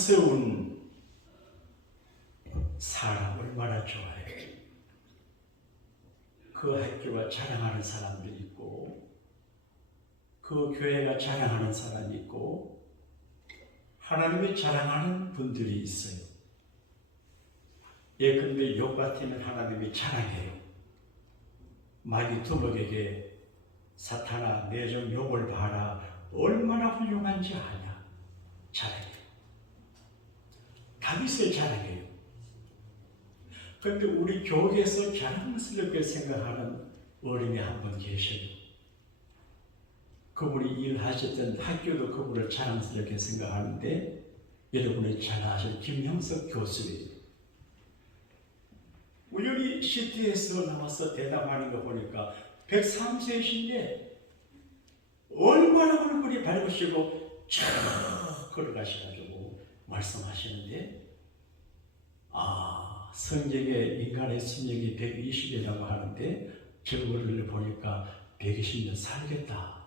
자랑스러운 사람 얼마나 좋아해요. 그 학교가 자랑하는 사람들이 있고 그 교회가 자랑하는 사람이 있고 하나님이 자랑하는 분들이 있어요. 예컨대 욥 같으면 하나님이 자랑해요. 마귀 두목에게 사탄아 내 좀 욥을 봐라 얼마나 훌륭한지 아냐 자랑해요. 다윗을 자랑해요. 그런데 우리 교회에서 자랑스럽게 생각하는 어린이 한 분 계셔요. 그분이 일하셨던 학교도 그분을 자랑스럽게 생각하는데 여러분이 잘 아실 김형석 교수예요. 우연히 시티에서 나와서 대담하는 거 보니까 103세이신데 얼마나 얼굴이 밝으시고 쫙 걸어가셔가지고 말씀하시는데 성경에 인간의 수명이 120이라고 하는데 저거를 보니까 120년 살겠다.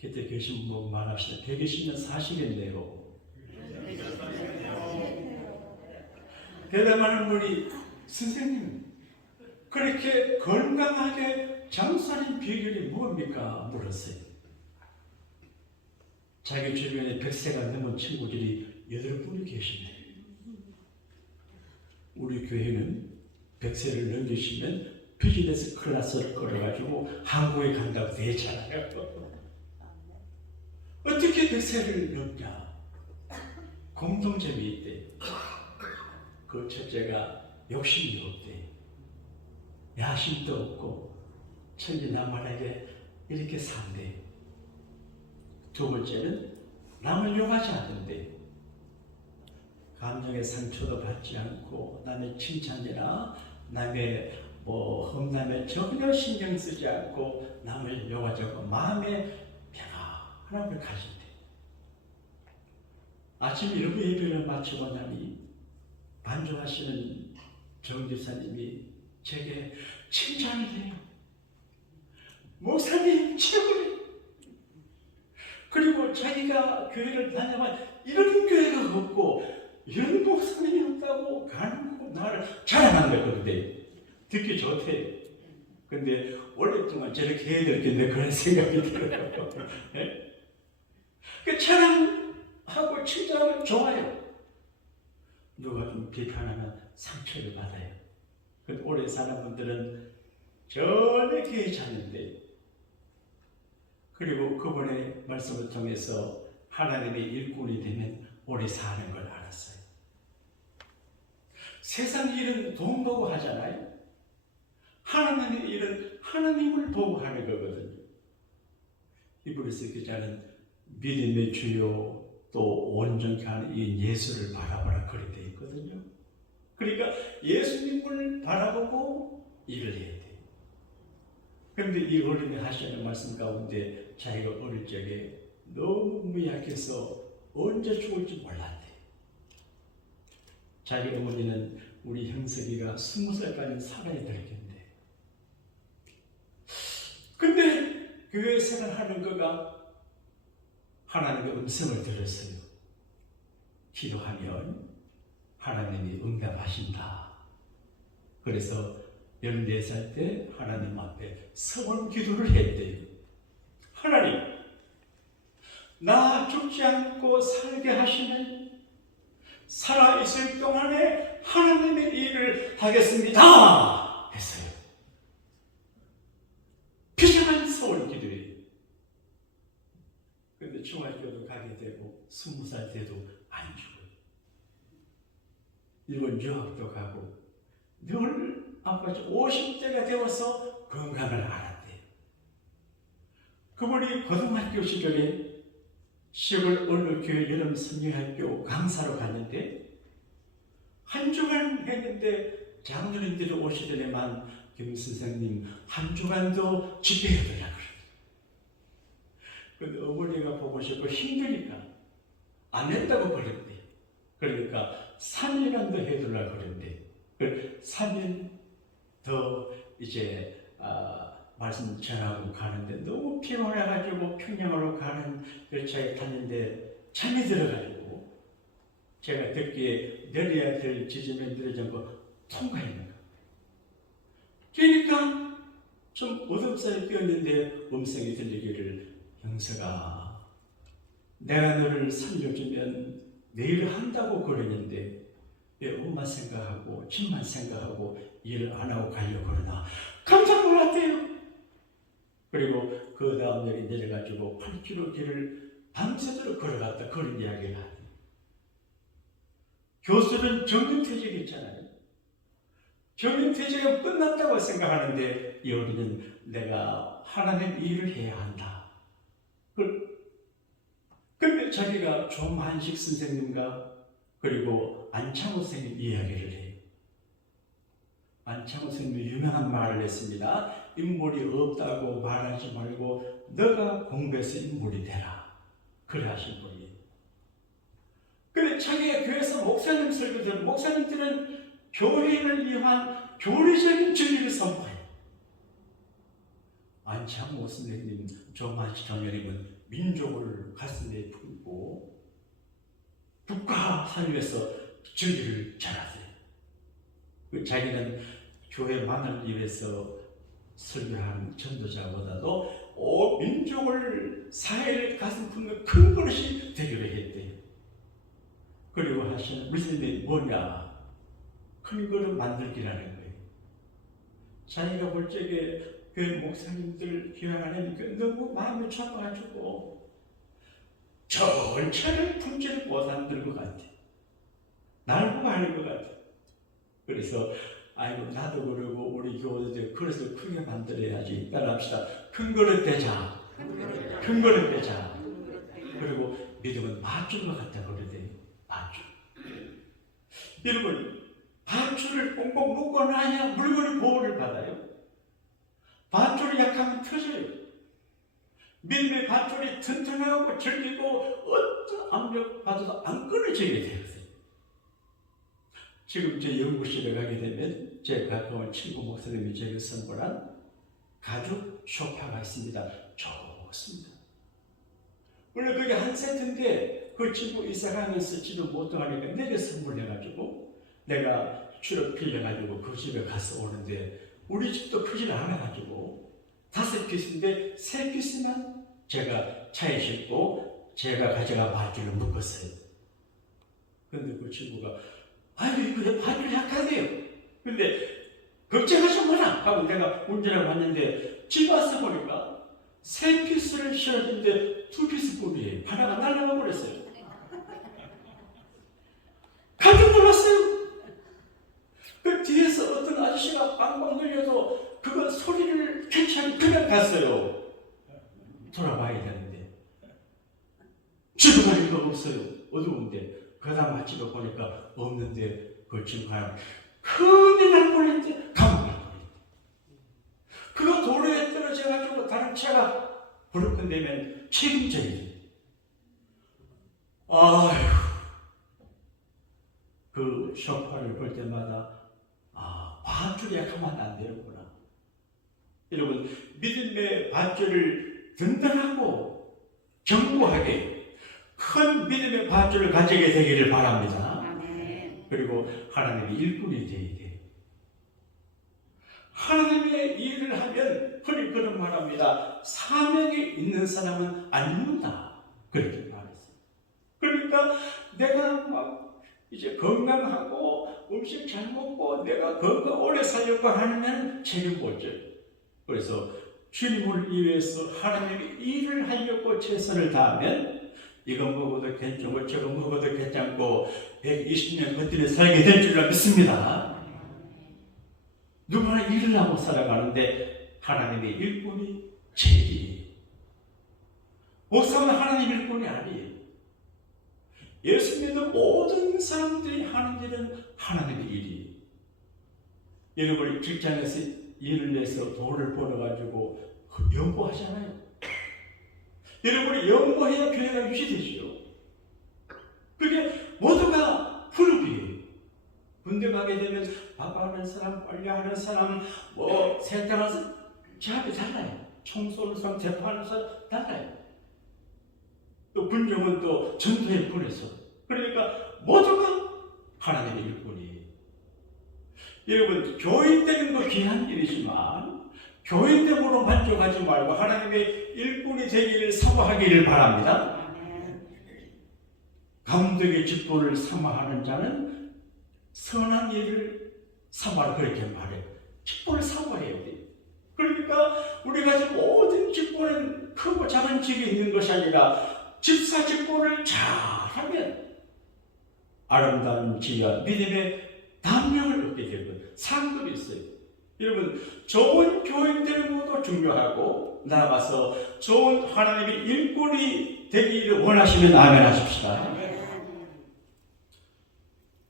그때 계신 분 말합시다. 120년 사시겠네요. 대담하는 분이 선생님 그렇게 건강하게 장수하는 비결이 뭡니까? 물었어요. 자기 주변에 100세가 넘은 친구들이 8분이 계신대요. 우리 교회는 100세를 넘기시면 비즈니스 클래스를 걸어가지고 한국에 간다고 되잖아요. 어떻게 100세를 넘냐? 공통점이 있대. 그 첫째가 욕심이 없대. 야심도 없고 천진난만하게 이렇게 산대. 두 번째는 남을 욕하지 않는데 감정의 상처도 받지 않고 남의 칭찬이나 남의 험담에 전혀 신경 쓰지 않고 남을 욕하지 않고 마음의 편안함을 가진대. 아침 일부 예배를 마치고 나니 반주하시는 정지사님이 제게 칭찬을 해요. 목사님 최고예요. 그리고 자기가 교회를 다녀봐 이런 교회가 없고 이런 목사님이 없다고 가는 나를 자랑한다 그러는데 듣기 좋대. 근데 오랫동안 저렇게 해야 되겠네 그런 생각이 들어요. 네? 그 자랑하고 칭찬하면 좋아요. 누가 좀 비판하면 상처를 받아요. 근데 오래 사는 분들은 전혀 개의치 않는데 그리고 그분의 말씀을 통해서 하나님의 일꾼이 되면 오래 사는 걸 알았어요. 세상 일은 돈 보고 하잖아요. 하나님의 일은 하나님을 보고 하는 거거든요. 히브리서 기자는 믿음의 주요 또 온전케 하는 이 예수를 바라보라 그렇게 되어 있거든요. 그러니까 예수님을 바라보고 일을 해야 돼요. 그런데 이 어린이 하시는 말씀 가운데 자기가 어릴 적에 너무 약해서 언제 죽을지 몰랐대. 자기 어머니는 우리 형석이가 20살까지 살아야 되겠는데 근데 교회 생활하는 거가 하나님의 음성을 들었어요. 기도하면 하나님이 응답하신다. 그래서 14살 때 하나님 앞에 서원 기도를 했대요. 하나님, 나 죽지 않고 살게 하시면 살아있을 동안에 하나님의 일을 하겠습니다. 했어요. 비장한 서원 기도예요. 그런데 중학교도 가게 되고 20살 때도 안 죽어요. 일본 유학도 가고 늘 아파서 50대가 되어서 건강을 알았대요. 그분이 고등학교 시절에 시골 어느 교회 여름 성경학교 강사로 갔는데 한 주간 했는데 장로님들이 오시더니만 김 선생님 한 주간도 집회해달라 그래요. 근데 어머니가 보고 싶고 힘드니까 안 했다고 그랬대요. 그러니까 3일간도 해달라 그랬는데 3일 더 이제 말씀 전하고 가는데 너무 피곤해가지고 평양으로 가는 열차에 탔는데 잠이 들어가지고 제가 듣기에 내려야 될 지점들을 전부 통과했는 거예요. 그러니까 좀 어둠 사이에 뛰었는데 음성이 들리기를, 형사가 내가 너를 살려주면 내일 한다고 그러는데 왜 엄마 생각하고 집만 생각하고 일을 안 하고 가려고 그러나. 깜짝 놀랐대요. 그리고 그 다음 날이 내려가지고 8km 길을 밤새도록 걸어갔다, 그런 이야기를 하대요. 교수는 정년퇴직했잖아요. 정년퇴직은 끝났다고 생각하는데 이 어린이는 내가 하나님 일을 해야 한다. 그런데 자기가 조만식 선생님과 그리고 안창호 선생님 이야기를 해요. 안창호 선생님이 유명한 말을 했습니다. 인물이 없다고 말하지 말고 너가 공부해서 인물이 되라. 그래 하신 분이에요. 근데 자기가 교회에서 목사님 설교들, 목사님들은 교회를 위한 교리적인 진리를 선포해요. 안창호 선생님, 조만식 전열님은 민족을 가슴에 품고 국가 살려서 진리를 전하세요. 자기는 교회만을 위해서 설교하는 전도자보다도 민족을, 사회를 가슴 품는 큰 그릇이 되기로 했대요. 그리고 하시는 믿음이 뭐냐? 큰 그릇 만들기라는 거예요. 자기가 볼 적에 교회 목사님들 교회 안에 너무 마음이 좁아가지고 전체를 품지를 못하는 것 같아. 날고 가는 것 같아. 그래서 아이고 나도 그러고 우리 교우들 그릇을 크게 만들어야지. 따라합시다. 큰 그릇 되자. 큰 그릇 되자. 그리고 믿음은 밧줄과 같다 그러대요. 밧줄. 여러분, 밧줄을 꽁꽁 묶어놔야 물건의 보호를 받아요. 밧줄이 약하면 터져요. 믿음의 밧줄이 튼튼하고 절기고 어떤 압력 받아도 안 끊어지게 되었어요. 지금 제 연구실에 가게 되면 제 가까운 친구 목사님이 제가 선물한 가죽 소파가 있습니다. 좋습니다. 원래 그게 한 세트인데 그 친구 이사가면서 집에 못 들어가니까 내게 선물해가지고 내가 추력 빌려가지고 그 집에 가서 오는데 우리 집도 크질 않아가지고 5피스인데 3피스만 제가 차에 싣고 제가 가져가 밧줄을 묶었어요. 근데 그 친구가 아유 이거 밧줄 약하대요. 근데 걱정하지 마라 하고 내가 운전하고 왔는데 집 와서 보니까 3피스를 실었는데 2피스 뿐이에요. 하나가 날아가 버렸어요. 깜짝 놀랐어요. 그 뒤에서 어떤 아저씨가 빵빵 눌려도 그거 소리를 캐치하고 그냥 갔어요. 돌아봐야 되는데 집에 가는 거 없어요. 어두운데 그 다음 아침에 보니까 없는데 그 친구가 큰일 날 뻔했대. 감옥 갈 뻔했대. 그거 도로에 떨어져가지고 다른 차가 부르건대면 책임져야 돼. 아휴, 그 쇼파를 볼 때마다 밧줄이 약하면 안 되는구나. 여러분, 믿음의 밧줄을 든든하고 견고하게 큰 믿음의 밧줄을 가지게 되기를 바랍니다. 그리고 하나님의 일꾼이 되어야 돼요. 하나님의 일을 하면 흔히 그런 말합니다. 사명이 있는 사람은 안 죽는다. 그렇게 말했어요. 그러니까 내가 막 이제 건강하고 음식 잘 먹고 내가 건강 오래 살려고 하면 책임 못 져요. 그래서 주님을 위해서 하나님의 일을 하려고 최선을 다하면 이거 먹어도 괜찮고 저거 먹어도 괜찮고 120년 건드려 살게 될 줄 믿습니다. 누구나 일을 하고 살아가는데 하나님의 일꾼이 제일이에요. 목사는 하나님 일꾼이 아니에요. 예수 믿는 모든 사람들이 하는 일은 하나님의 일이에요. 여러분이 직장에서 일을 내서 돈을 벌어가지고 연보하잖아요. 여러분이 연보해야 교회가 유지되죠. 그게 모두가 훈육이에요. 군대 가게 되면 밥하는 사람, 빨래하는 사람, 세탁하는 사람, 제압이 달라요. 청소하는 사람, 대파하는 사람 달라요. 또 군종은 또 전도에 보내서 그러니까 모두가 하나님의 일꾼이에요. 여러분 교인 되는 거 귀한 일이지만 교인됨으로 만족하지 말고 하나님의 일꾼이 되기를 사모하기를 바랍니다. 감독의 직분을 사모하는 자는 선한 일을 사모하라 그렇게 말해요. 직분을 사모해야 돼요. 그러니까 우리가 지금 모든 직분은 크고 작은 직이 있는 것이 아니라 집사 직분을 잘하면 아름다운 지혜와 믿음의 담력을 얻게 되고 상급이 있어요. 여러분 좋은 교인들 모두 중요하고 나아가서 좋은 하나님의 일꾼이 되기를 원하시면 아멘 하십시다.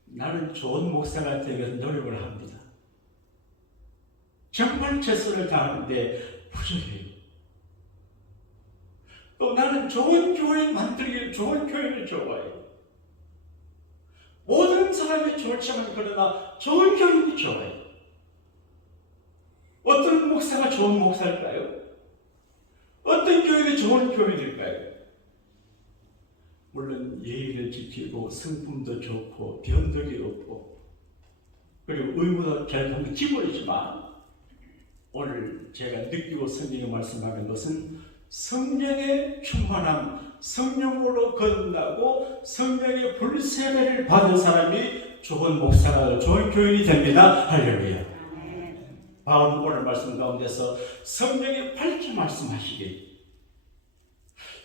나는 좋은 목사가 되기 위해서 노력을 합니다. 정말 최선을 다하는데 부족해요. 또 나는 좋은 교인 만들기를 좋은 교인을 좋아해요. 모든 사람이 좋지만 그러나 좋은 교인이 좋아요. 어떤 목사가 좋은 목사일까요? 어떤 교인이 좋은 교인일까요? 물론 예의를 지키고 성품도 좋고 변덕이 없고 그리고 의무도 잘하는 기본이지만 오늘 제가 느끼고 성경에 말씀하는 것은 성령의 충만함, 성령으로 거듭나고 성령의 불세례를 받은 사람이 좋은 목사가 좋은 교인이 됩니다. 할렐루야. 바울 오늘 말씀 가운데서 성령의 밝게 말씀하시기.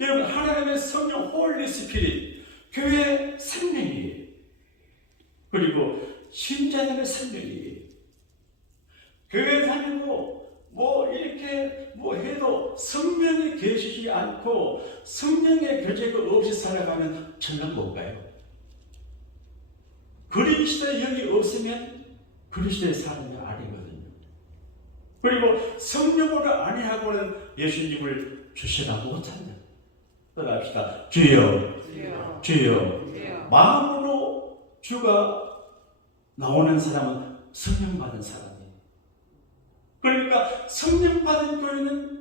여러분 하나님의 성령 홀리 스피릿 교회의 생명이에요. 그리고 신자들의 생명이에요. 교회 다니고 이렇게 해도 성령이 계시지 않고 성령의 교제가 없이 살아가면 전혀 뭔가요? 그리스도의 영이 없으면 그리스도의 사람이 아니거든요. 그리고 성령으로 아니하고는 예수님을 주시다 못한다. 따라합시다. 주여, 주여, 주여. 주여. 마음으로 주가 나오는 사람은 성령 받은 사람이에요. 그러니까 성령 받은 교회는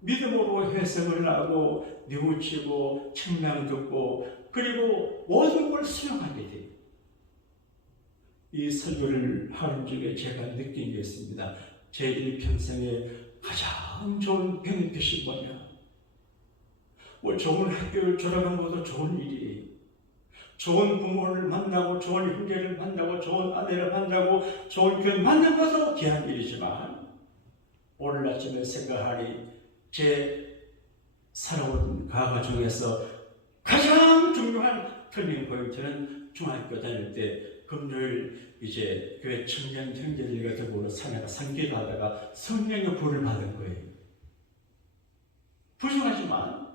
믿음으로 회성을 하고 뉘우치고 책망 듣고 그리고 모든 걸 수용하게 돼요. 이 설교를 하는 중에 제가 느낀 게 있습니다. 제 일평생에 가장 좋은 베네핏이 뭐냐? 좋은 학교를 졸업한 것도 좋은 일이에요. 좋은 부모를 만나고 좋은 형제를 만나고 좋은 아내를 만나고 좋은 교회 만난 것도 귀한 일이지만 오늘 아침에 생각하니 제 살아온 과거 중에서 가장 중요한 터닝 포인트는 중학교 다닐 때 금요일 이제 교회 청년 형제들과 더불어 산에가 상기를 하다가 성령의 불을 받은 거예요. 부정하지만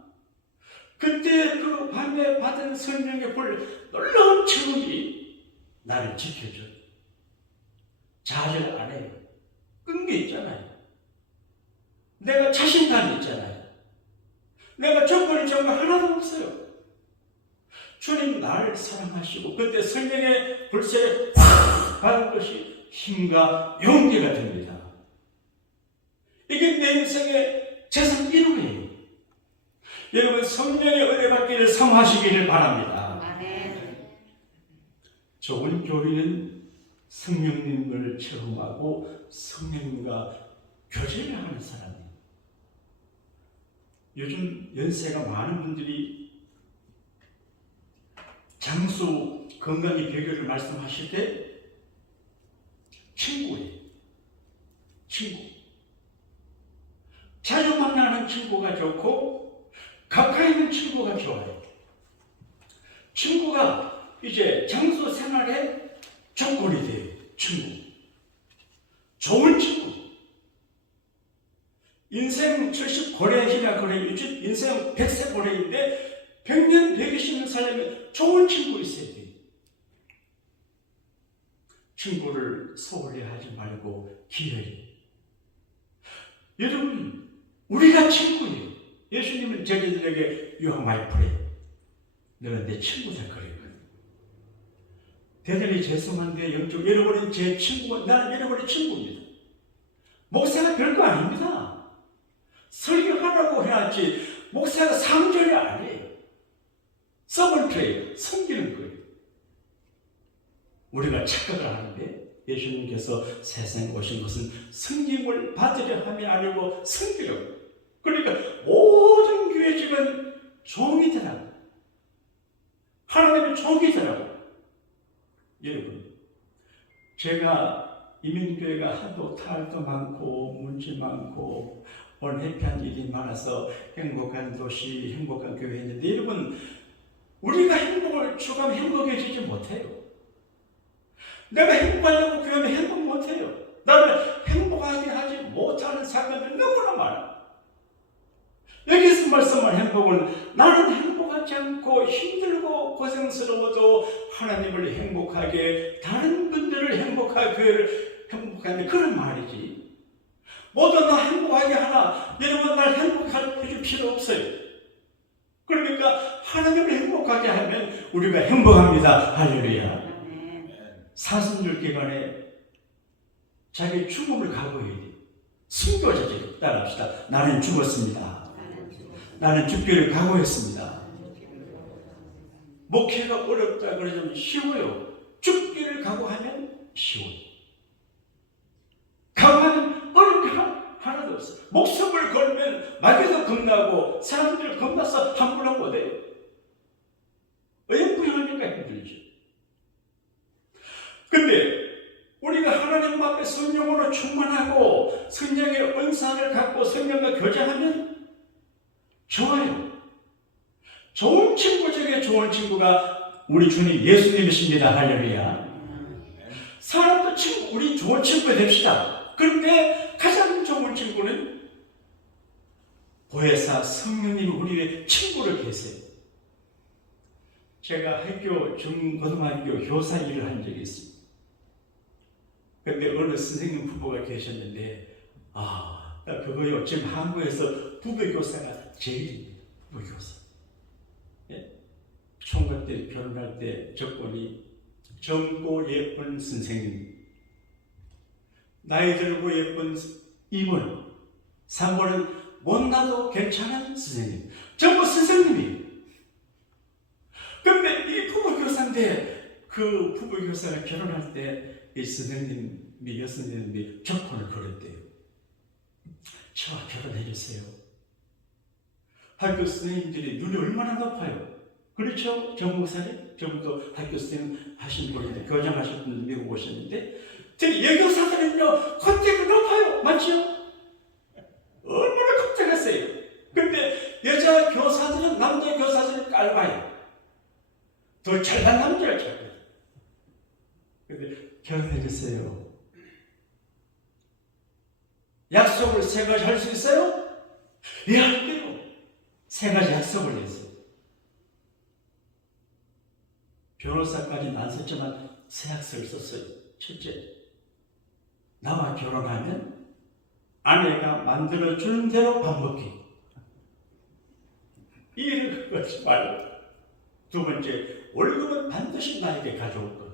그때 그 밤에 받은 성령의 불 놀라운 체험이 나를 지켜줘요. 좌절 안 해요. 끈기 있잖아요. 내가 자신감이 있잖아요. 내가 조건이 정말 하나도 없어요. 주님 나를 사랑하시고 그때 성령의 불새에 확 받은 것이 힘과 용기가 됩니다. 이게 내 인생의 재산 1호예요. 여러분 성령의 은혜 받기를 사모하시기를 바랍니다. 아멘. 좋은 교리는 성령님을 체험하고 성령님과 교제를 하는 사람이에요. 요즘 연세가 많은 분들이 장수 건강의 비결을 말씀하실 때 친구예요. 친구. 자주 만나는 친구가 좋고 가까이 있는 친구가 좋아요. 친구가 이제 장수 생활의 조건이 돼요. 친구. 좋은 친구. 인생 70 고래이나 고래, 인생 100세 고래인데 100년 120년 살려면 좋은 친구 있어야 돼요. 친구를 소홀히 하지 말고 기여해. 여러분, 우리가 친구예요. 예수님은 제자들에게 You are my friend. 너는 내 친구 될 거예요. 대단히 죄송한데 영적 여러분은 제 친구, 나는 여러분의 친구입니다. 목사가 별거 아닙니다. 설교하라고 해야지 목사가 상전이 아니에요. 서번트예요. 섬기는 거예요. 우리가 착각을 하는데 예수님께서 세상에 오신 것은 섬김을 받으려 함이 아니고 섬기려고. 그러니까 모든 교회직은 종이더라고. 하나님의 종이더라고. 여러분, 제가 이민교회가 하도 탈도 많고 문제 많고 원해피한 일이 많아서 행복한 도시, 행복한 교회였는데 여러분, 우리가 행복을 추구하면 행복해지지 못해요. 내가 행복하려고 교회하면 행복 못해요. 나를 행복하게 하지 못하는 사람들 너무나 많아. 여기서 말씀한 행복은 나는 행복하지 않고 힘들고 고생스러워도 하나님을 행복하게, 다른 분들을 행복하게, 교회를 행복하게, 그런 말이지. 모두 나 행복하게 하나, 여러분 날 행복하게 해줄 필요 없어요. 그러니까 하나님을 행복하게 하면 우리가 행복합니다. 할렐루야. 사순절 기간에 자기 죽음을 각오해야 돼. 순교자들 따라합시다. 나는 죽었습니다. 나는 죽기를 각오했습니다. 목회가 어렵다 그러자면 쉬워요. 죽기를 각오하면 쉬워요. 각오하면 어렵게 하나도 없어요. 목숨을 걸면 마귀도 겁나고 사람들 겁나서 함부로 못해요. 어영부영하니까 힘들죠. 근데 우리가 하나님 앞에 성령으로 충만하고 성령의 은사를 갖고 성령과 교제하면 좋아요. 좋은 친구 중에 좋은 친구가 우리 주님 예수님이십니다. 할렐루야. 사람도 친구, 우리 좋은 친구 됩시다. 그런데 가장 좋은 친구는 보혜사 성령님이 우리의 친구를 계세요. 제가 학교, 중고등학교 교사 일을 한 적이 있습니다. 근데 어느 선생님 부부가 계셨는데, 그거요. 지금 한국에서 부부교사가 제일입니다. 부부교사. 예? 총각 때 결혼할 때 조건이 젊고 예쁜 선생님, 나이 들고 예쁜 이모는, 사모는 못나도 괜찮은 선생님. 전부 선생님이에요. 근데 이 부부교사인데 그 부부교사가 결혼할 때 이 선생님이, 여선생님이 조건을 걸었대요. 저와 결혼해주세요. 학교 선생님들이 눈이 얼마나 높아요. 그렇죠? 정 목사님? 저분도 학교 선생님 하신 분인데, 교장하신 분들 미국 오셨는데, 저희 여교사들은요, 콧대가 높아요. 맞죠? 얼마나 걱정했어요. 근데 여자 교사들은 남자 교사들이 짧아요. 더 잘난 남자를 찾아요. 근데 결혼해주세요. 약속을 3가지 할 수 있어요? 예, 할게요. 3가지 약속을 했어요. 변호사까지는 안 썼지만 새 약속을 썼어요. 첫째, 나와 결혼하면 아내가 만들어주는 대로 밥 먹기. 일을 그거지 말고. 2번째, 월급은 반드시 나에게 가져올 것.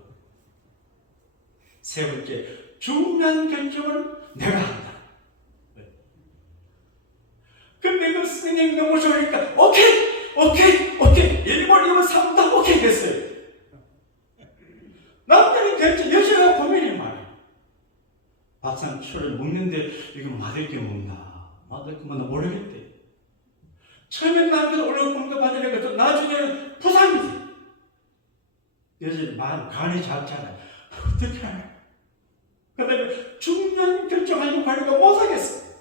3번째, 중요한 결정은 내가 한다. 근데 그 선생님이 너무 좋으니까 오케이 1번 2번 3번 오케이 했어요. 남자는 결정, 여자가 고민이 많아요. 밥상추를 먹는데 이거 맞을 게 뭔가, 맞을 게 뭔가 모르겠대. 처음엔 남자가 어려운 받으니까 또 나중에는 부상이지. 여자는 마음 간이 작잖아요. 어떻게 하냐. 그 다음에 중요한 결정하려고 하니까 못하겠어요.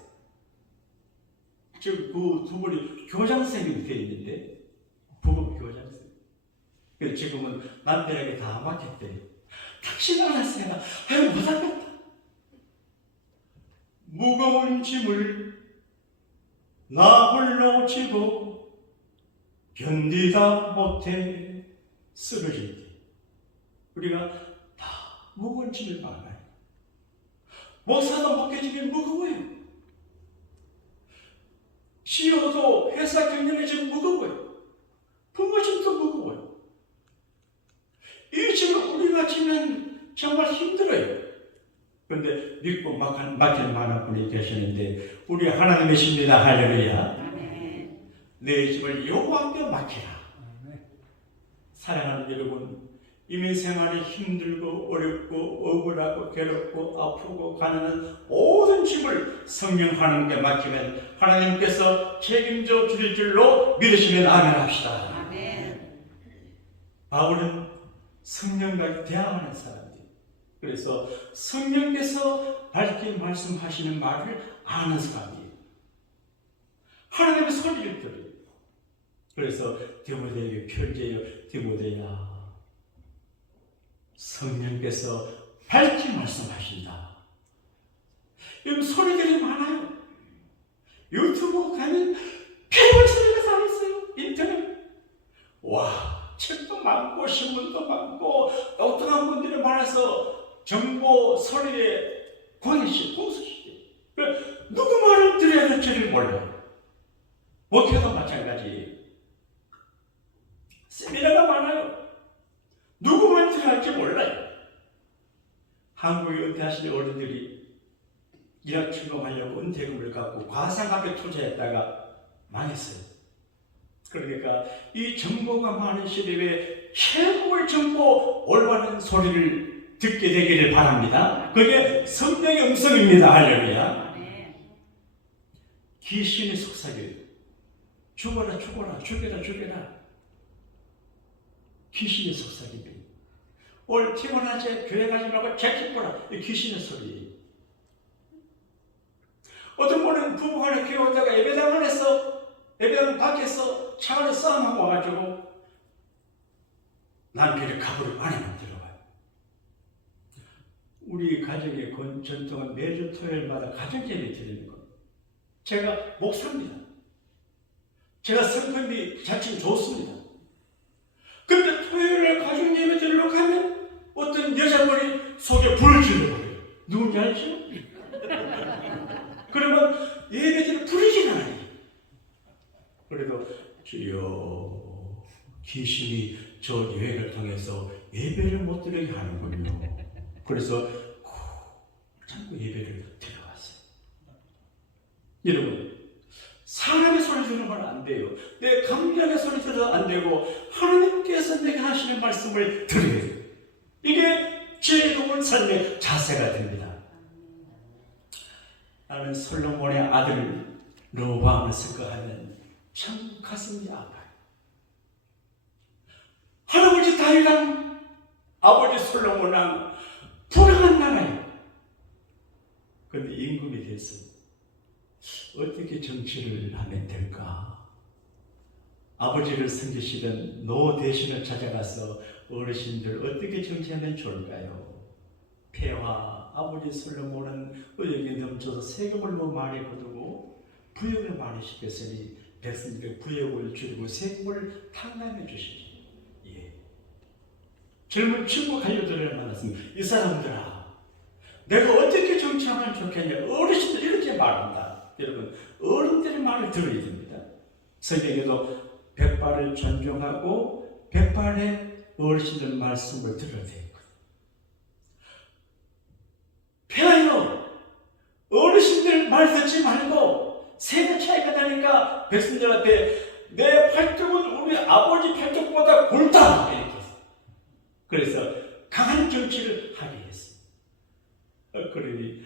지금 그 2분이 교장 선생님이 되어 있는데, 부부 교장 선생님. 그래서 지금은 남편에게 다 맡겼대. 당신 알아서 해라. 아유, 못하겠다. 무거운 짐을 나 홀로 지고 견디다 못해 쓰러질 때 우리가 다 무거운 짐을 많아요. 목사도 목회직이 무거워요. CEO도 회사 경영이 지금 무거워요. 부모님도 무거워요. 이 짐을 우리가 지면 정말 힘들어요. 그런데 믿고 맡길 만한 분이 계시는데 우리 하나님이십니다. 할렐루야. 내 짐을 여호와께 맡기라. 사랑하는 여러분, 이민생활이 힘들고 어렵고 억울하고 괴롭고 아프고 가난한 모든 짐을 성령 하나님께 맡기면 하나님께서 책임져 주실 줄로 믿으시면 아멘 합시다. 아멘. 바울은 성령과 대화하는 사람들, 그래서 성령께서 밝게 말씀하시는 말을 아는 사람이에요. 하나님의 소리를 들어요. 그래서 디모데에게 편지해요. 디모데야, 성령께서 밝게 말씀하신다. 여러분, 소리들이 많아요. 유튜브 가면 별별 소리가 다 있어요. 인터넷. 와, 책도 많고 신문도 많고 똑똑한 분들이 많아서 정보 소리에 권위시, 공수시. 누구 말을 들어야 될지를 몰라요. 목회도 마찬가지예요. 세미나가 많아요. 누구 말 들어야 할지 몰라요. 한국에 은퇴하신 어른들이 일학 출범하려고 은퇴금을 갖고 과상학에 투자했다가 망했어요. 그러니까 이 정보가 많은 시대에 최고의 정보, 올바른 소리를 듣게 되기를 바랍니다. 그게 성령의 음성입니다. 할렐루야. 귀신이 속삭여요. 죽어라, 죽어라, 죽여라, 죽여라. 귀신의 속삭임이. 오늘 피곤하지? 교회 가지 말고 책 기뻐라. 이 귀신의 소리예요. 어떤 분은 부부간에 교회 오다가 예배당 안에서, 예배당 밖에서 차 안에 싸움하고 와가지고 남편의 갑으로 안에만 들어가요. 우리 가정의 전통은 매주 토요일마다 가정예배 드리는 것. 제가 목사입니다. 제가 성품이 자칭 좋습니다. 근데 토요일에 가정예배 드리러 가면 어떤 여자분이 속에 불을 질러버려요. 누군지 알죠? 그러면 예배드리러 부르지는 않아요. 그래도 주여, 귀신이 저 여행을 통해서 예배를 못 드리게 하는군요. 그래서 자꾸 예배를 드려왔어요. 여러분, 사람의 소리 들으면 안 돼요. 내 감정의 소리 들어도 안 되고 하나님께서 내게 하시는 말씀을 들어야 돼요. 이게 지혜로운 삶의 자세가 됩니다. 나는 솔로몬의 아들 르호보암을 생각하면 참 가슴이 아파요. 할아버지 다윗왕, 아버지 솔로몬왕, 불행한 나라예요. 그런데 임금이 됐어요. 어떻게 정치를 하면 될까? 아버지를 섬기시던 노 대신을 찾아가서 어르신들 어떻게 정치하면 좋을까요? 폐하, 아버지 솔로몬은 의욕이 넘쳐서 세금을 너무 많이 거두고 부역을 많이 시켰으니 백성들의 부역을 줄이고 세금을 탕감해 주시죠. 예. 젊은 친구 관료들을 만났습니다. 이 사람들아, 내가 어떻게 정치하면 좋겠냐? 어르신들 이렇게 말한다. 여러분, 어른들의 말을 들어야 됩니다. 성경에도 백발을 존중하고 백발의 어르신들 말씀을 들어야 돼요. 폐하여, 어르신들 말 듣지 말고 세대 차이가 나니까 백성들한테 내 팔뚝은 우리 아버지 팔뚝보다 굵다 이렇게 했어요. 그래서 강한 정치를 하게 했어요. 그러니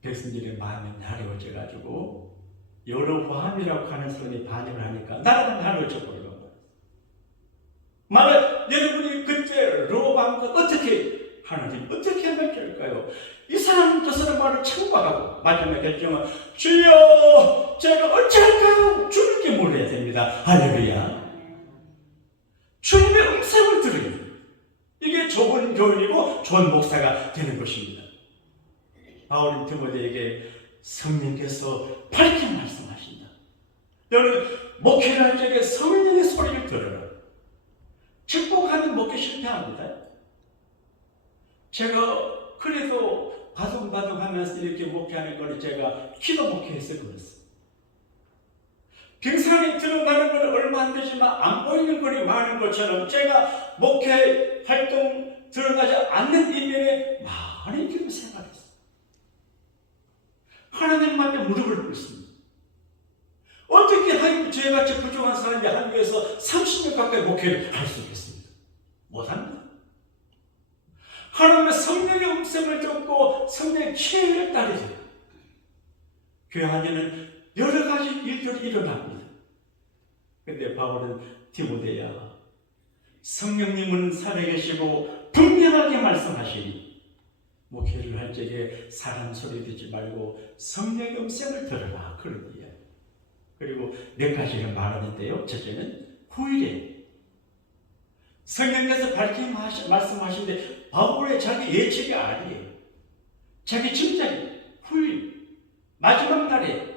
백성들의 마음이 나려워져가지고 여로보암이라고 하는 사람이 반역을 하니까 나라가 나눠져버린 거예요. 만약 여러분이 그때 르호보암과 어떻게 하나님 어떻게 하면 좋을까요? 이 사람 저 사람 말을 참고하고 마지막 결정은 주여 제가 어찌할까요? 주님께 물어야 됩니다. 할렐루야. 주님의 음성을 들어야 돼요. 이게 좋은 교훈이고 좋은 목사가 되는 것입니다. 바울은 디모데에게 성령께서 밝게 말씀하신다. 너는 목회를 할 적에 성령의 소리를 들어라. 축복하면 목회 실패합니다. 제가 그래도 바둥바둥하면서 이렇게 목회하는 걸 제가 기도 목회해서 그랬어요. 병상에 들어가는 건 얼마 안 되지만 안 보이는 것이 많은 것처럼 제가 목회 활동 들어가지 않는 이면에 많은 기도 생활했어요. 하나님한테 무릎을 꿇습니다. 어떻게 저희같이 부족한 사람이 한국에서 30년 가까이 목회를 할 수 있겠어요? 음성을 듣고 성령의 치유를 따르죠. 교회 안에는 여러 가지 일들이 일어납니다. 근데 바울은 디모데야, 성령님은 살아계시고 분명하게 말씀하시니 목회를 할 적에 사람 소리 듣지 말고 성령의 음성을 들어라. 그런 이야기. 그리고 몇 가지를 말하는데요. 첫째는 후일에 성령께서 밝히 말씀하시는데 바울의 자기 예측이 아니에요. 자기 짐작이 후일 마지막 날에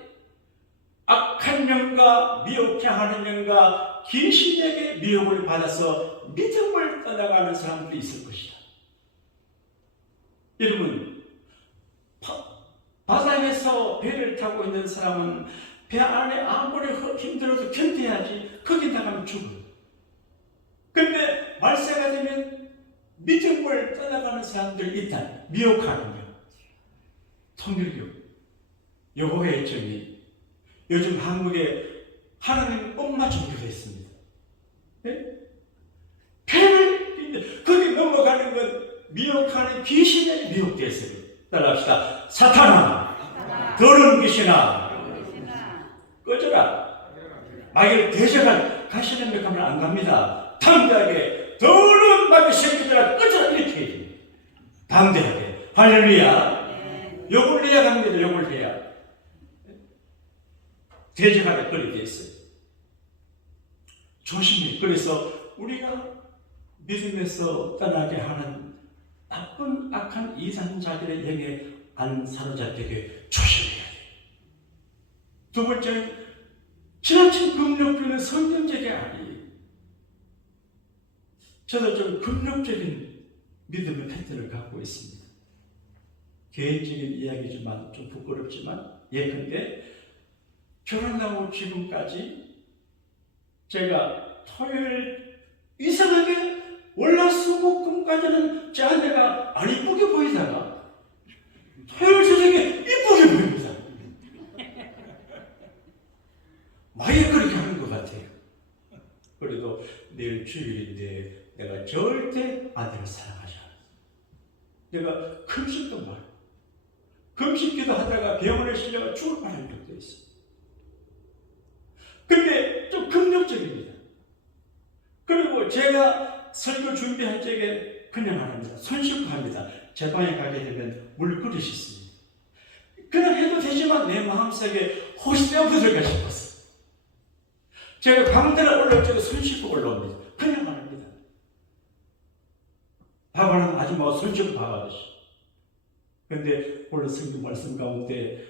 악한 영과 미혹해 하는 영과 귀신에게 미혹을 받아서 믿음을 떠나가는 사람들이 있을 것이다. 여러분, 바다에서 배를 타고 있는 사람은 배 안에 아무리 힘들어도 견뎌야지. 거기 나가면 죽어요. 근데 말세가 되면 믿음을 떠나가는 사람들이 있다. 미혹하는 영, 통일교, 여호와의 증인. 요즘 한국에 하나님 엄마 종교가 있습니다. 네? 배를 거기 넘어가는 건 미혹하는 귀신에 미혹되어 있어요. 따라합시다. 사탄아, 더러운 귀신아, 꺼져라. 마귀를 대적할 가시는 데 가면 안 갑니다. 당당하게 더러운 마귀 새끼들아 꺼져라 이렇게 해야 됩니다. 담대하게. 할렐루야. 욕을 해야 합니다. 욕을 해야. 대적하게 그렇게 있어요. 조심히. 그래서 우리가 믿음에서 떠나게 하는 나쁜 악한 이상자들의 영에 안 사로잡히게 조심해야 돼요. 두 번째, 지나친 금욕주는 성경적이 아니에요. 저도 좀 금욕적인 믿음의 패턴을 갖고 있습니다. 개인적인 이야기지만 좀 부끄럽지만 예컨대 결혼하고 지금까지 제가 토요일 이상하게 월화수목금까지는 제 아내가 안 이쁘게 보이다가 토요일 저녁에 이쁘게 보입니다. 많이 그렇게 하는 것 같아요. 그래도 내일 주일인데 내가 절대 아내를 사랑하지 않아. 내가 금식도 말고 금식기도 하다가 병원에 실려가 죽을 뻔한 적도 있어. 근데 좀 긍정적입니다. 그리고 제가 설교 준비할 적에 그냥 안 합니다. 손 씻고 합니다. 제 방에 가게 되면 물 그릇이 있습니다. 그냥 해도 되지만 내 마음속에 혹시 떼어붙을까 싶었어. 제가 광대에 올라올 적에 손 씻고 올라옵니다. 그냥 안 합니다. 밥하는 아줌마가 손 씻고 밥하듯이. 그런데 오늘 성경 말씀 가운데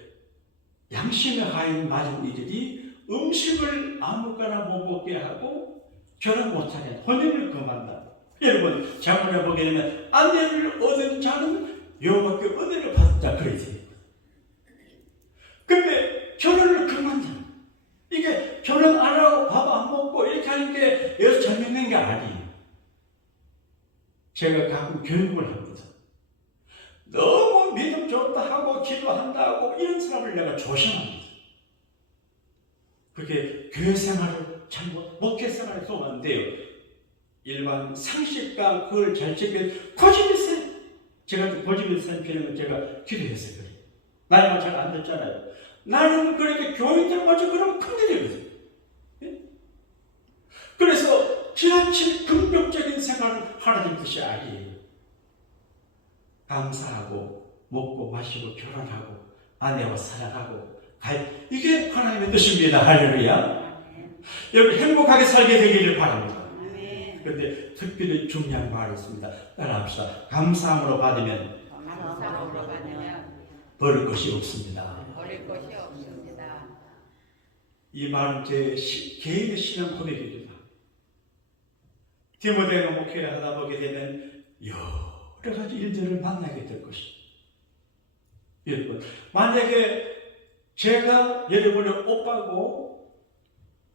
양심의 하인 맞은 이들이 음식을 아무거나 못 먹게 하고 결혼 못하게 혼인을 금한다. 여러분 자문해 보게 되면 아내를 얻은 자는 여호와께 은혜를 받았다 그래야 됩니다. 근데 결혼을 금한다. 이게 결혼 안 하고 밥 안 먹고 이렇게 하는 게 여기서 재밌는 게 아니에요. 제가 가끔 교육을 합니다. 너무 믿음 좋다 하고 기도한다 하고 이런 사람을 내가 조심합니다. 그게 교회 생활을 잘못 목회 생활을 쏘면 안 돼요. 일반 상식과 그걸 잘 지키면 고집있어요. 제가 고집있어요 피는 건 제가 기도했어요. 그래. 나이만 잘 안 됐잖아요. 나는 그렇게 교인들마저 그러면 큰일이거든요. 예? 그래서 지나친 긍정적인 생활은 하나님 뜻이 아니에요. 감사하고 먹고 마시고 결혼하고 아내와 사랑하고 이게 하나님의 뜻입니다. 할렐루야. 여러분 행복하게 살게 되기를 바랍니다. 그런데 특별히 중요한 말이 있습니다. 따라합시다. 감사함으로 받으면 버릴 것이 없습니다. 이 말은 제 개인의 신앙 고백입니다. 디모데가 목회를 하다 보게 되면 여러 가지 일들을 만나게 될 것입니다. 여러분, 만약에 제가 여러분의 오빠고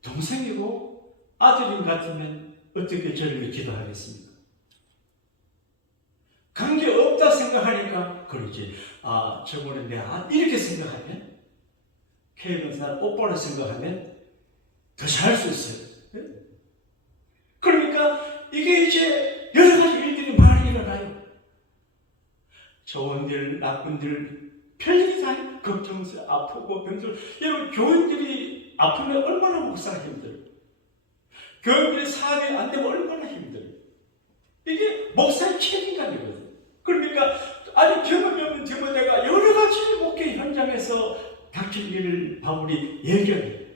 동생이고 아들인 같으면 어떻게 저를 기도하겠습니까? 관계 없다 생각하니까 그러지. 아, 저번에 내가 이렇게 생각하면 케이는 사람 오빠를 생각하면 더 잘할 수 있어요. 네? 그러니까 이게 이제 여러 가지 일들이 많이 일어나요. 좋은 일, 나쁜 일, 편리상 걱정스 아프고 병들. 여러분 교인들이 아프면 얼마나 목사가 힘들어요. 교인들이 사업이 안 되면 얼마나 힘들어요. 이게 목사의 책임감이거든요. 그러니까 아직 경험이 없는 디모데가 여러 가지 목회 현장에서 닥칠 일을 바울이 예견해요.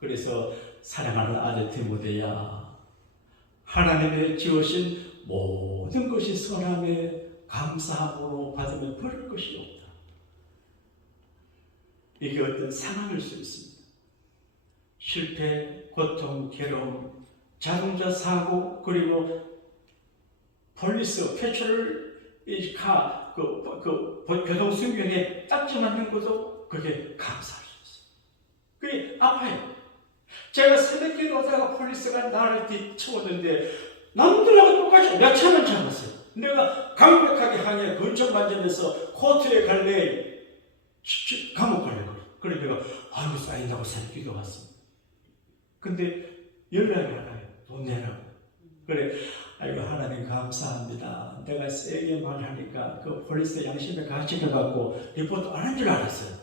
그래서 사랑하는 아들 디모데야, 하나님의 지으신 모든 것이 선함에 감사함으로 받으면 버릴 것이 없다. 이게 어떤 상황일 수 있습니다. 실패, 고통, 괴로움, 자동차 사고, 그리고 폴리스, 페트롤 교통순경에 딱지 맞는 것도 그게 감사할 수 있어요. 그게 아파요. 제가 새벽에 오다가 폴리스가 나를 뒤쳐오는데 남들하고 똑같이 몇 차만 잡았어요. 내가 강력하게 항해 근처 만지면서 코트에 갈래 감옥 가려고 그래. 내가 아이고 쌓인다고 새벽기도 왔습니다. 근데 연락이 와요. 돈 내라고. 그래, 아이고 하나님 감사합니다. 내가 세게 말하니까 그 폴리스 양심에 갇혀갖고 리포트 안 한 줄 알았어요.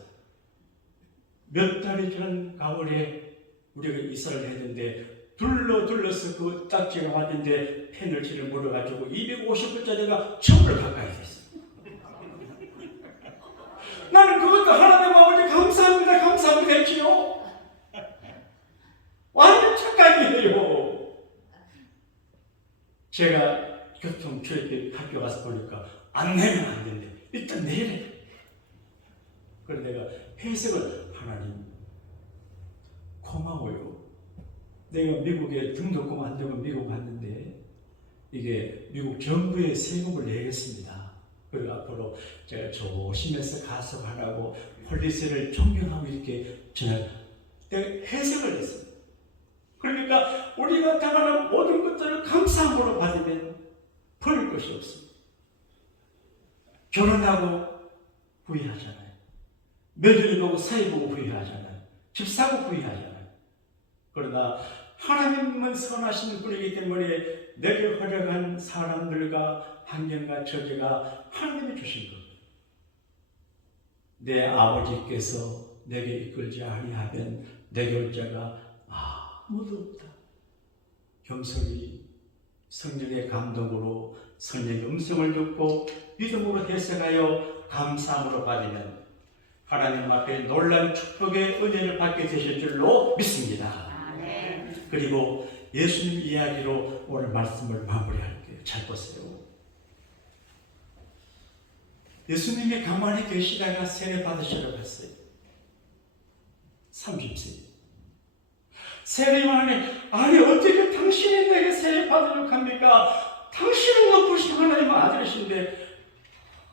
몇 달이 전 가을에 우리가 이사를 했는데 둘러서 그 딱지가 왔는데 페널티를 물어가지고 250불짜리가 1000불 가까이 됐어요. 나는 그것도 하나님 아버지 감사합니다 했지요. 완전 착각이에요. 제가 교통출입 학교 가서 보니까 안 내면 안 된대. 일단 내래. 그래서 내가 해석을 하나님 고마워요. 내가 미국에 등록금 안 되고 미국 갔는데 이게 미국 정부에 세금을 내겠습니다. 그리고 앞으로 제가 조심해서 가석하라고 폴리스를 존경하고 이렇게 저는 해석을 했습니다. 그러니까 우리가 당하는 모든 것들을 감사함으로 받으면 버릴 것이 없습니다. 결혼하고 후회하잖아요. 며느리 보고 사위 보고 후회하잖아요. 집 사고 후회하잖아요. 그러나 하나님은 선하신 분이기 때문에 내게 허락한 사람들과 환경과 처지가 하나님이 주신 겁니다. 내 아버지께서 내게 이끌지 아니하면 내게 올 자가 아무도 없다. 겸손히 성령의 감동으로 성령의 음성을 듣고 믿음으로 해석하여 감사함으로 받으면 하나님 앞에 놀라운 축복의 은혜를 받게 되실 줄로 믿습니다. 그리고 예수님 이야기로 오늘 말씀을 마무리할게요. 잘 보세요. 예수님이 가만히 계시다가 세례 받으시러 갔어요. 30세. 세례만에 아니 어떻게 당신이 내게 세례 받으려고 합니까? 당신은 높으신 하나님의 아들이신데.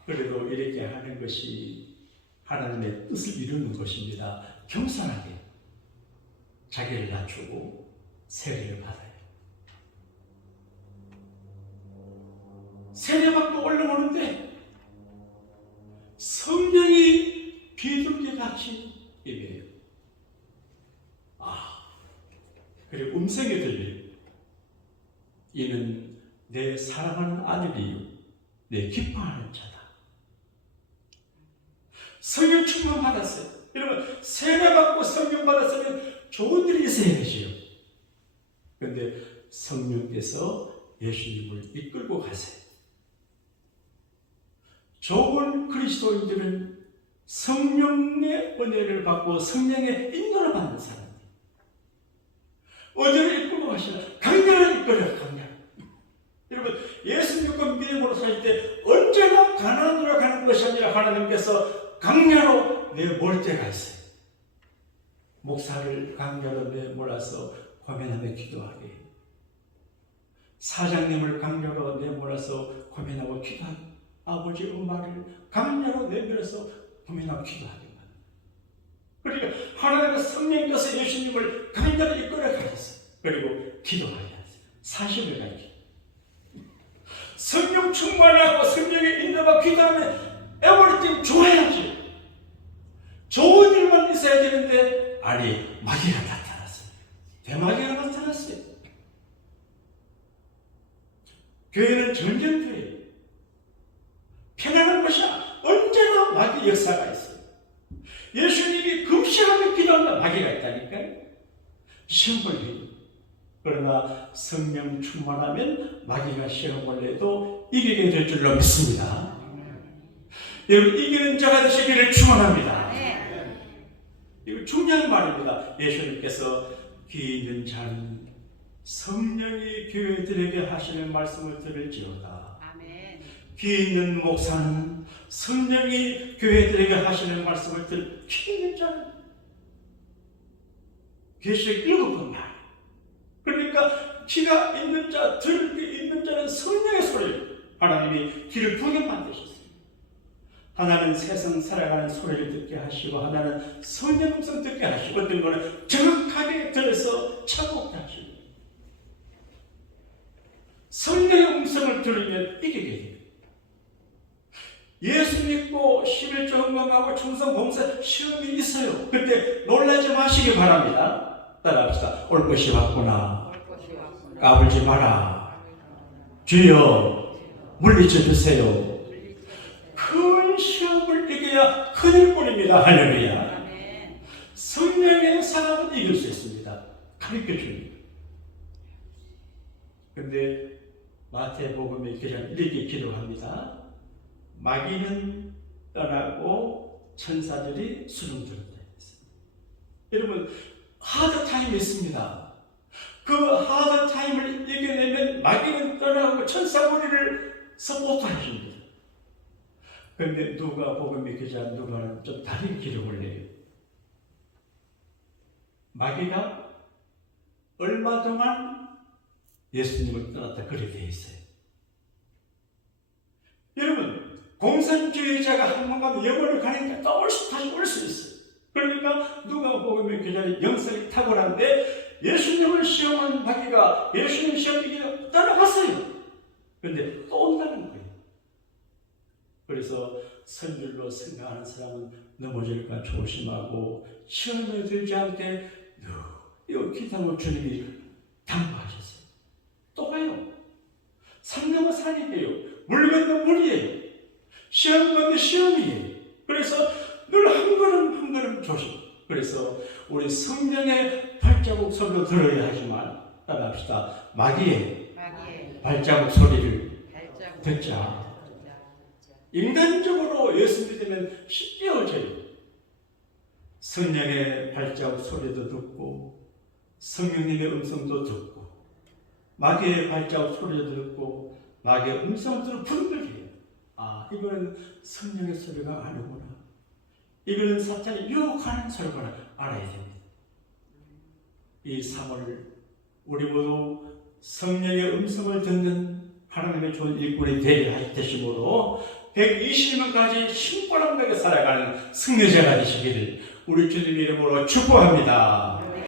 그래도 이렇게 하는 것이 하나님의 뜻을 이루는 것입니다. 겸손하게 자기를 낮추고 세례를 받아요. 세례받고 올라오는데 성령이 비둘기같이 임해요. 그리고 음성이 들려요. 이는 내 사랑하는 아들이요 내 기뻐하는 자다. 성령 충만 받았어요. 여러분 세례받고 성령 받았으면 좋은 일이 있어야지요. 그런데 성령께서 예수님을 이끌고 가세요. 좋은 그리스도인들은 성령의 은혜를 받고 성령의 인도를 받는 사람이에요. 어디를 이끌고 가시나? 강렬한 이끌어요. 강렬. 여러분 예수 믿고 믿음으로 살 때 언제나 가난으로 가는 것이 아니라 하나님께서 강렬로 내몰 때가 있어요. 목사를 강렬로 내몰아서 고민하며 기도하게 해요. 사장님을 강렬로 내몰아서 고민하고 기도하게, 아버지 엄마를 강렬로 내밀어서 고민하고 기도하게 합니다. 그러니까 하나님의 성령께서 예수님을 강렬로 이끌어 가셨어요. 그리고 기도하게 하세요. 40일 가기. 성령 충만하고 성령의 인도가 기도하면 에버리띵 좋아야지. 좋은 일만 있어야 되는데 아니 마귀가 나타났어요. 대마귀가 나타났어요. 교회는 전쟁터예요. 편안한 기도하면 마귀가 있다니까요. 시험을 해요. 그러나 성령 충만하면 마귀가 시험을 내도 이기게 될 줄로 믿습니다. 여러분, 이기는 자가 되시기를 축원합니다. 이거 중요한 말입니다. 예수님께서 귀 있는 자는 성령이 교회들에게 하시는 말씀을 들을지어다. 귀 있는 목사는 성령이 교회들에게 하시는 말씀을 들을 귀 있는 자는 계시록 7번 말. 그러니까 귀가 있는 자, 들을 귀 있는 자는 성령의 소리를 하나님이 귀를 2개 만드셨어요. 하나는 세상 살아가는 소리를 듣게 하시고 하나는 성령 음성 듣게 하시고 어떤 거는 정확하게 들어서 착곡 하시고 성령의 음성을 들으면 이기게 돼요. 예수 믿고 11조 헌금하고 충성 봉사 시험이 있어요. 그때 놀라지 마시기 바랍니다. 따라합시다. 올 것이 왔구나. 까불지 마라. 주여 물리쳐 주세요. 큰 시험을 이겨야 큰일 뿐입니다. 할렐루야. 성령의 사람은 이길 수 있습니다. 가르쳐 줍니다. 그런데 마태복음에 이렇게 기록합니다. 마귀는 떠나고 천사들이 수lum들었다. 여러분, 하드타임이 있습니다. 그 하드타임을 이겨내면 마귀는 떠나고 천사 무리를 서포트하십니다. 그런데 누가복음에 기자한 누가는 좀 다른 기록을 내요. 마귀가 얼마 동안 예수님을 떠났다 그렇게 되어 있어요. 여러분, 공산주의자가 한 번 가면 영원을 가니까 또 다시 올 수 있어요. 그러니까 누가복음에 기자는 영성이 탁월한데 예수님을 시험한 마귀가 예수님 시험 이기고 떠나갔어요. 그런데 또 온다는 거예요. 그래서 선줄로 생각하는 사람은 넘어질까 조심하고 시험에 들지 않게 늘 기도하고 주님이 당부하셨어요. 또 가요. 산넘어 산이 돼요. 물 건너 물이에요. 시험 건너 시험이에요. 그래서 늘 한 걸음 한 걸음 조심. 그래서 우리 성령의 발자국 소리도 들어야 하지만 따라합시다. 마귀의 발자국 소리를 듣자. 인간적으로 예수 믿으면 쉽게 어져요. 성령의 발자국 소리도 듣고 성령님의 음성도 듣고 마귀의 발자국 소리도 듣고 마귀의 음성을 들어 분별해요. 아, 이거는 성령의 소리가 아니구나. 이거는 사탄이 유혹하는 소리구나 알아야 됩니다. 이 3월 우리 모두 성령의 음성을 듣는 하나님의 좋은 일꾼이 되심으로 120년까지 신권함되게 살아가는 승리자가 되시기를 우리 주님 이름으로 축복합니다.